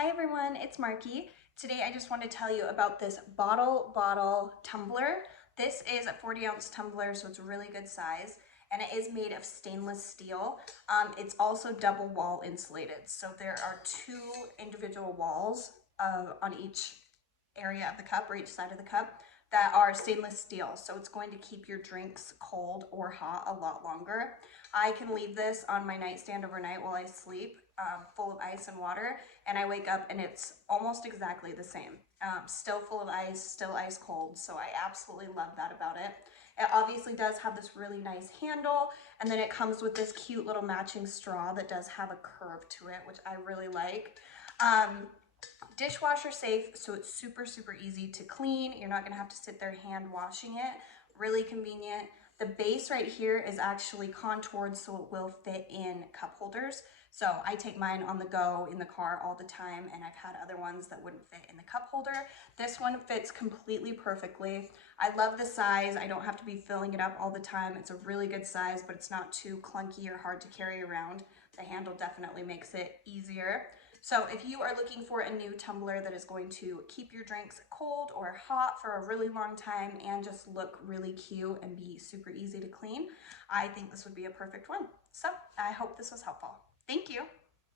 Hi everyone, it's Marky. Today I just want to tell you about this bottle tumbler. This is a 40-ounce tumbler, so it's a really good size, and it is made of stainless steel. It's also double wall insulated, so there are two individual walls on each area of the cup, or each side of the cup, that are stainless steel, so it's going to keep your drinks cold or hot a lot longer. I can leave this on my nightstand overnight while I sleep, full of ice and water, and I wake up and it's almost exactly the same. Still full of ice, still ice cold, so I absolutely love that about it. It obviously does have this really nice handle, and then it comes with this cute little matching straw that does have a curve to it, which I really like. Dishwasher safe, so it's super easy to clean. You're not gonna have to sit there hand washing it. Really convenient. The base right here is actually contoured so it will fit in cup holders. So I take mine on the go in the car all the time, and I've had other ones that wouldn't fit in the cup holder. This one fits completely perfectly. I love the size. I don't have to be filling it up all the time. It's a really good size, but it's not too clunky or hard to carry around. The handle definitely makes it easier. So if you are looking for a new tumbler that is going to keep your drinks cold or hot for a really long time and just look really cute and be super easy to clean, I think this would be a perfect one. So I hope this was helpful. Thank you.